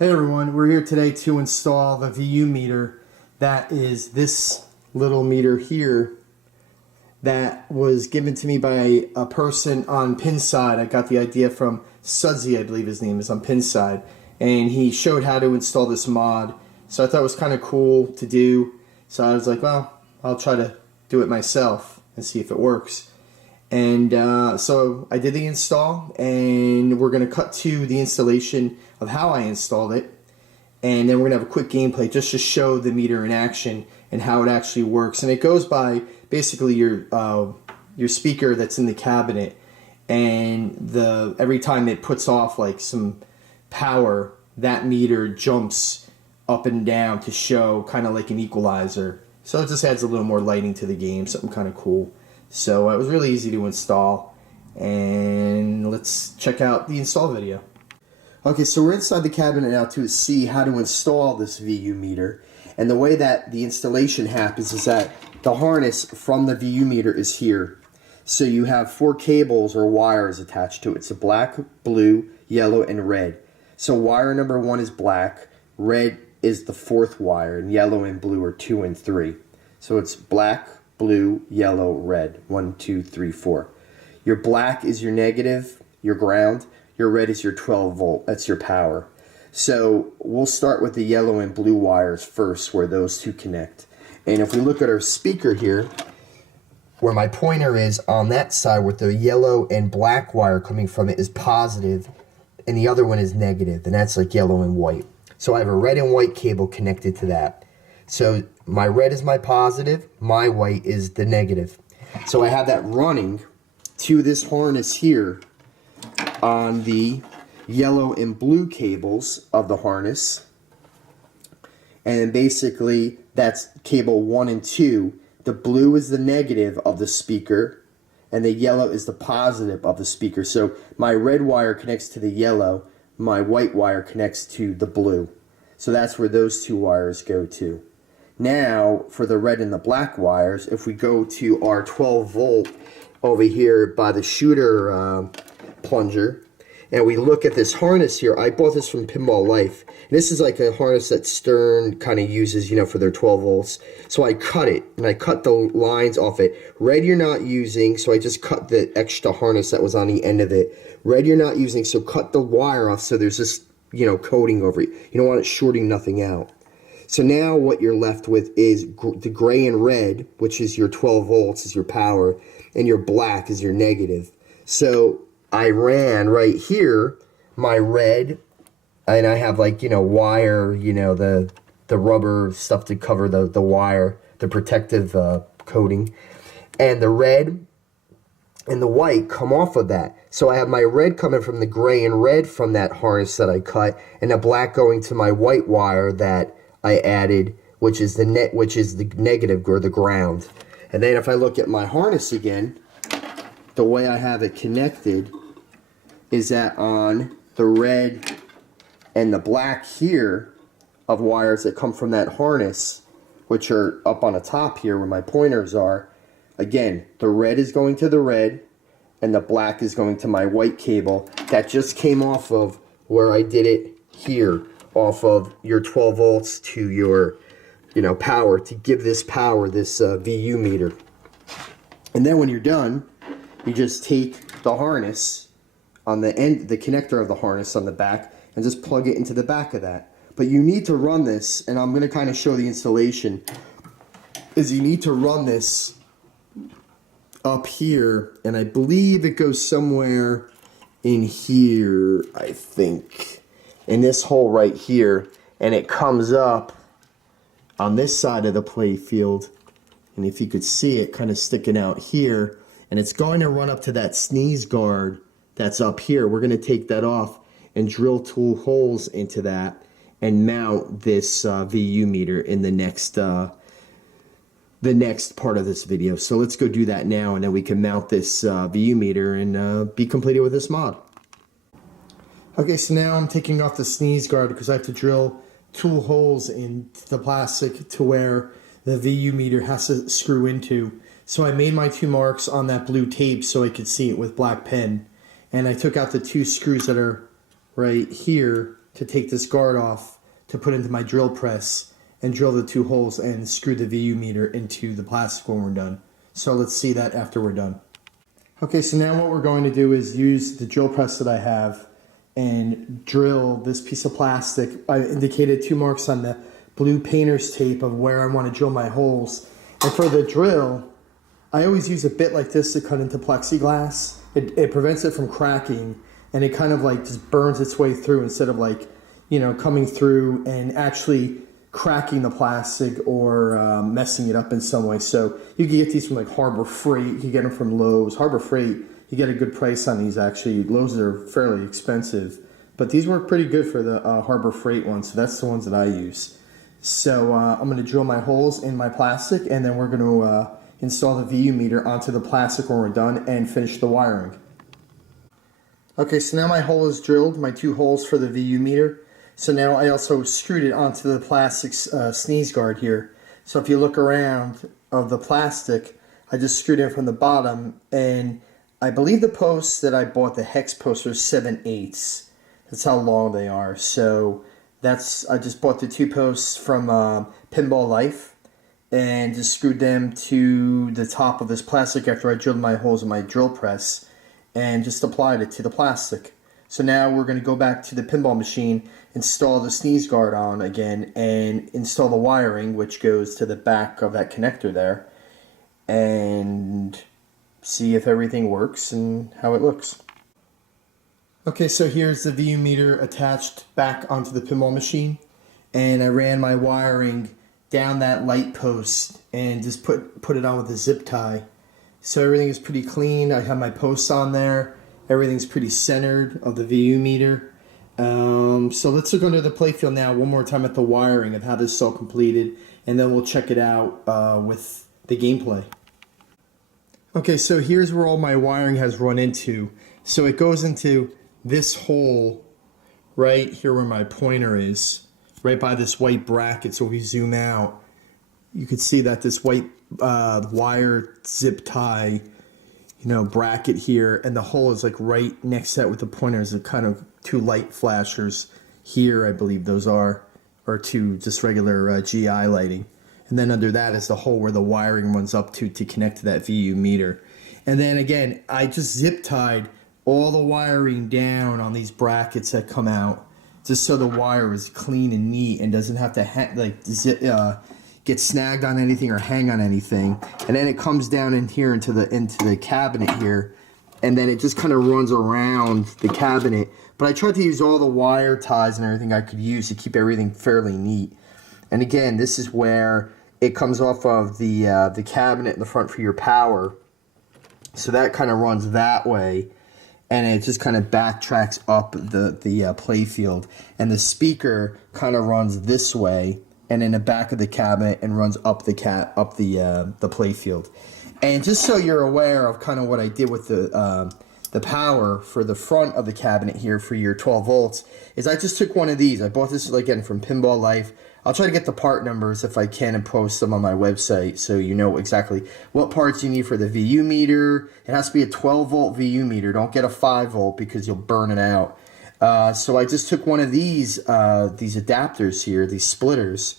Hey everyone, we're here today to install the VU meter. That is this little meter here that was given to me by a person on Pinside. I got the idea from Sudsy, I believe his name is, on Pinside, and he showed how to install this mod. So I thought it was kind of cool to do. So I was like, well, I'll try to do it myself and see if it works. And so I did the install, and we're going to cut to the installation of how I installed it, and then we're going to have a quick gameplay just to show the meter in action and how it actually works. And it goes by basically your speaker that's in the cabinet, and every time it puts off like some power, that meter jumps up and down to show kind of like an equalizer. So it just adds a little more lighting to the game, something kind of cool. So it was really easy to install, and let's check out the install video. Okay, so we're inside the cabinet now to see how to install this VU meter. And the way that the installation happens is that the harness from the VU meter is here. So you have 4 cables or wires attached to it. So black, blue, yellow, and red. So wire number 1 is black, red is the 4th wire, and yellow and blue are 2 and 3. So it's black, blue, yellow, red. 1, 2, 3, 4. Your black is your negative, your ground. Your red is your 12 volt. That's your power. So we'll start with the yellow and blue wires first, where those two connect. And if we look at our speaker here, where my pointer is on that side with the yellow and black wire coming from it is positive, and the other one is negative, and that's like yellow and white. So I have a red and white cable connected to that. So my red is my positive, my white is the negative. So I have that running to this harness here on the yellow and blue cables of the harness. And basically that's cable 1 and 2. The blue is the negative of the speaker, and the yellow is the positive of the speaker. So my red wire connects to the yellow, my white wire connects to the blue. So that's where those 2 wires go to. Now, for the red and the black wires, if we go to our 12 volt over here by the shooter plunger, and we look at this harness here. I bought this from Pinball Life. And this is like a harness that Stern kind of uses, you know, for their 12 volts. So I cut it, and I cut the lines off it. Red you're not using, so I just cut the extra harness that was on the end of it. Red you're not using, so cut the wire off so there's this, you know, coating over it. You don't want it shorting nothing out. So now what you're left with is the gray and red, which is your 12 volts, is your power, and your black is your negative. So I ran right here my red, and I have like, you know, wire, you know, the rubber stuff to cover the wire, the protective coating, and the red and the white come off of that. So I have my red coming from the gray and red from that harness that I cut, and the black going to my white wire that I added, which is the negative or the ground. And then if I look at my harness again, the way I have it connected is that on the red and the black here of wires that come from that harness, which are up on the top here where my pointers are, again, the red is going to the red and the black is going to my white cable that just came off of where I did it here, off of your 12 volts to your, you know, power, to give this power, this VU meter. And then when you're done, you just take the harness on the end, the connector of the harness on the back, and just plug it into the back of that. But you need to run this, and I'm going to kind of show the installation, is you need to run this up here, and I believe it goes somewhere in here, I think, in this hole right here, and it comes up on this side of the play field, and if you could see it kind of sticking out here, and it's going to run up to that sneeze guard that's up here. We're going to take that off and drill 2 holes into that and mount this VU meter in the next part of this video. So let's go do that now, and then we can mount this VU meter and be completed with this mod. Okay, so now I'm taking off the sneeze guard because I have to drill 2 holes in the plastic to where the VU meter has to screw into. So I made my 2 marks on that blue tape so I could see it with black pen. And I took out the 2 screws that are right here to take this guard off to put into my drill press and drill the 2 holes and screw the VU meter into the plastic when we're done. So let's see that after we're done. Okay, so now what we're going to do is use the drill press that I have and drill this piece of plastic. I indicated 2 marks on the blue painter's tape of where I want to drill my holes. And for the drill, I always use a bit like this to cut into plexiglass. It prevents it from cracking, and it kind of like just burns its way through instead of like, you know, coming through and actually cracking the plastic or messing it up in some way. So you can get these from like Harbor Freight. You can get them from Lowe's. Harbor Freight, you get a good price on these actually. Lowe's are fairly expensive, but these work pretty good for the Harbor Freight ones. So that's the ones that I use. So I'm going to drill my holes in my plastic, and then we're going to install the VU meter onto the plastic when we're done and finish the wiring. Okay, so now my hole is drilled, my 2 holes for the VU meter. So now I also screwed it onto the plastic sneeze guard here. So if you look around of the plastic, I just screwed in from the bottom, and I believe the posts that I bought, the hex posts, are 7/8. That's how long they are. So I just bought the 2 posts from Pinball Life and just screwed them to the top of this plastic after I drilled my holes in my drill press and just applied it to the plastic. So now we're going to go back to the pinball machine, install the sneeze guard on again, and install the wiring, which goes to the back of that connector there, and see if everything works and how it looks. Okay, so here's the VU meter attached back onto the pinball machine, and I ran my wiring down that light post and just put it on with a zip tie. So everything is pretty clean. I have my posts on there. Everything's pretty centered of the VU meter. So let's look under the playfield now one more time at the wiring of how this is all completed, and then we'll check it out with the gameplay. Okay, so here's where all my wiring has run into. So it goes into this hole right here where my pointer is, right by this white bracket. So if we zoom out, you can see that this white wire zip tie, bracket here, and the hole is like right next to that with the pointer. There's a kind of 2 light flashers here, I believe those are, or 2 just regular GI lighting. And then under that is the hole where the wiring runs up to connect to that VU meter. And then again, I just zip tied all the wiring down on these brackets that come out, just so the wire is clean and neat and doesn't have to get snagged on anything or hang on anything. And then it comes down in here into the cabinet here, and then it just kind of runs around the cabinet. But I tried to use all the wire ties and everything I could use to keep everything fairly neat. And again, this is where it comes off of the cabinet in the front for your power. So that kind of runs that way, and it just kind of backtracks up the play field. And the speaker kind of runs this way and in the back of the cabinet and runs up the play field. And just so you're aware of kind of what I did with the power for the front of the cabinet here for your 12 volts, is I just took one of these. I bought this again from Pinball Life. I'll try to get the part numbers if I can and post them on my website so you know exactly what parts you need for the VU meter. It has to be a 12 volt VU meter. Don't get a 5 volt because you'll burn it out. So I just took one of these adapters here, these splitters,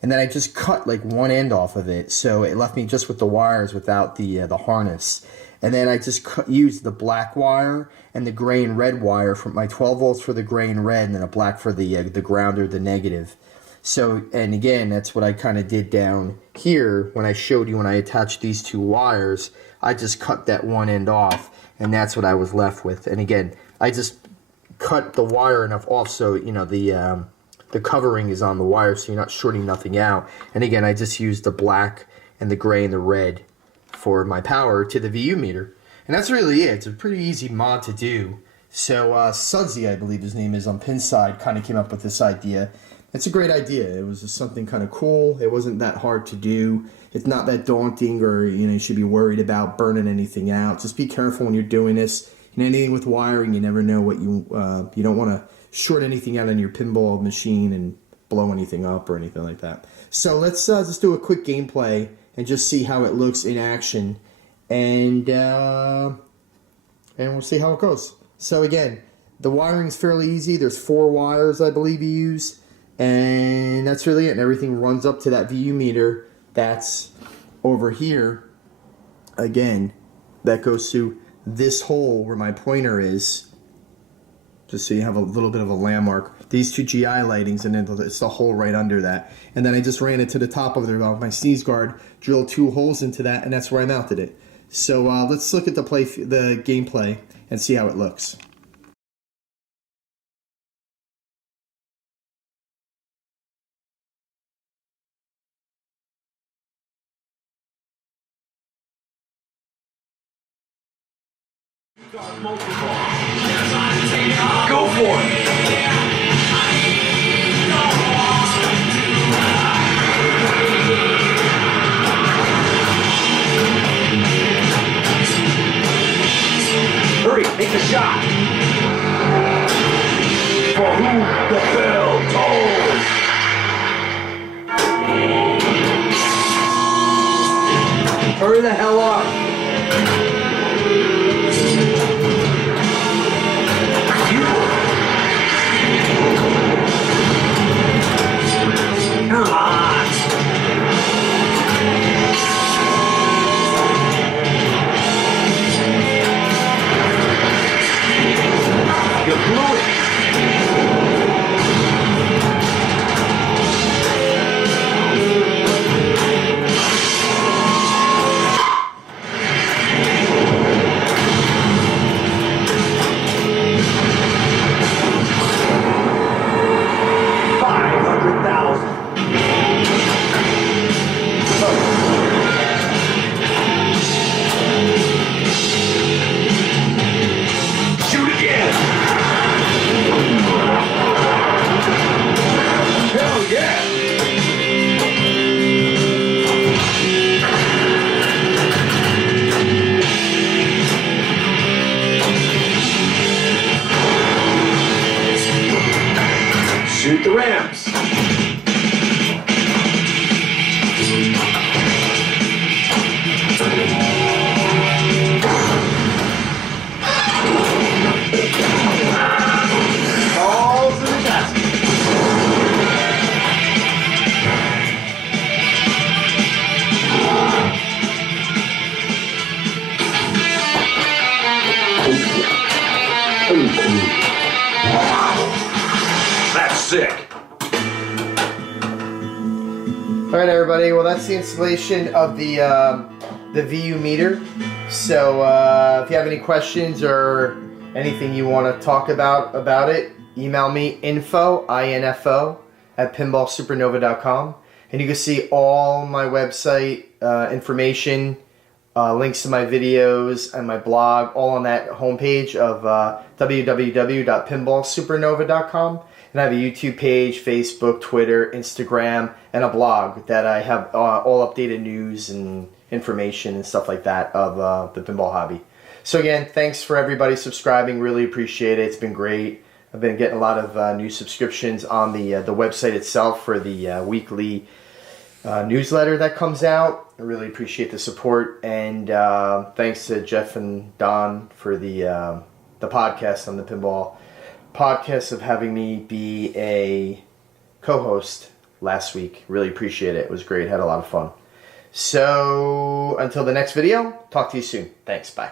and then I just cut like one end off of it, so it left me just with the wires without the harness. And then I just used the black wire and the gray and red wire from my 12 volts for the gray and red, and then a black for the ground or the negative. So, and again, that's what I kind of did down here when I showed you when I attached these 2 wires. I just cut that one end off, and that's what I was left with. And again, I just cut the wire enough off so the covering is on the wire, so you're not shorting nothing out. And again, I just used the black and the gray and the red for my power to the VU meter. And that's really it. It's a pretty easy mod to do. So Sudsy, I believe his name is, on Pinside, kind of came up with this idea. It's a great idea. It was just something kind of cool. It wasn't that hard to do. It's not that daunting, or you should be worried about burning anything out. Just be careful when you're doing this. Anything with wiring, you never know what you don't want to short anything out on your pinball machine and blow anything up or anything like that. So let's just do a quick gameplay and just see how it looks in action, and we'll see how it goes. So again, the wiring's fairly easy. There's 4 wires, I believe, you use. And that's really it. And everything runs up to that VU meter that's over here. Again, that goes to this hole where my pointer is. Just so you have a little bit of a landmark. These 2 GI lightings, and then it's the hole right under that. And then I just ran it to the top of there with my sneeze guard, drilled 2 holes into that, and that's where I mounted it. So let's look at the gameplay and see how it looks. Go for it! Hurry, make the shot! For whom the bell tolls! Hurry the hell up! Come on! You blew it! Shoot the ramps. Balls in the basket. That's sick. Alright everybody, well that's the installation of the VU meter. So if you have any questions or anything you want to talk about it, email me info at pinballsupernova.com, and you can see all my website information, links to my videos and my blog, all on that homepage of www.pinballsupernova.com. And I have a YouTube page, Facebook, Twitter, Instagram, and a blog that I have all updated news and information and stuff like that of the pinball hobby. So again, thanks for everybody subscribing. Really appreciate it. It's been great. I've been getting a lot of new subscriptions on the website itself for the weekly newsletter that comes out. I really appreciate the support, and thanks to Jeff and Don for the podcast on the Pinball Podcast of having me be a co-host last week. Really appreciate it. It was great. Had a lot of fun. So until the next video, talk to you soon. Thanks. Bye.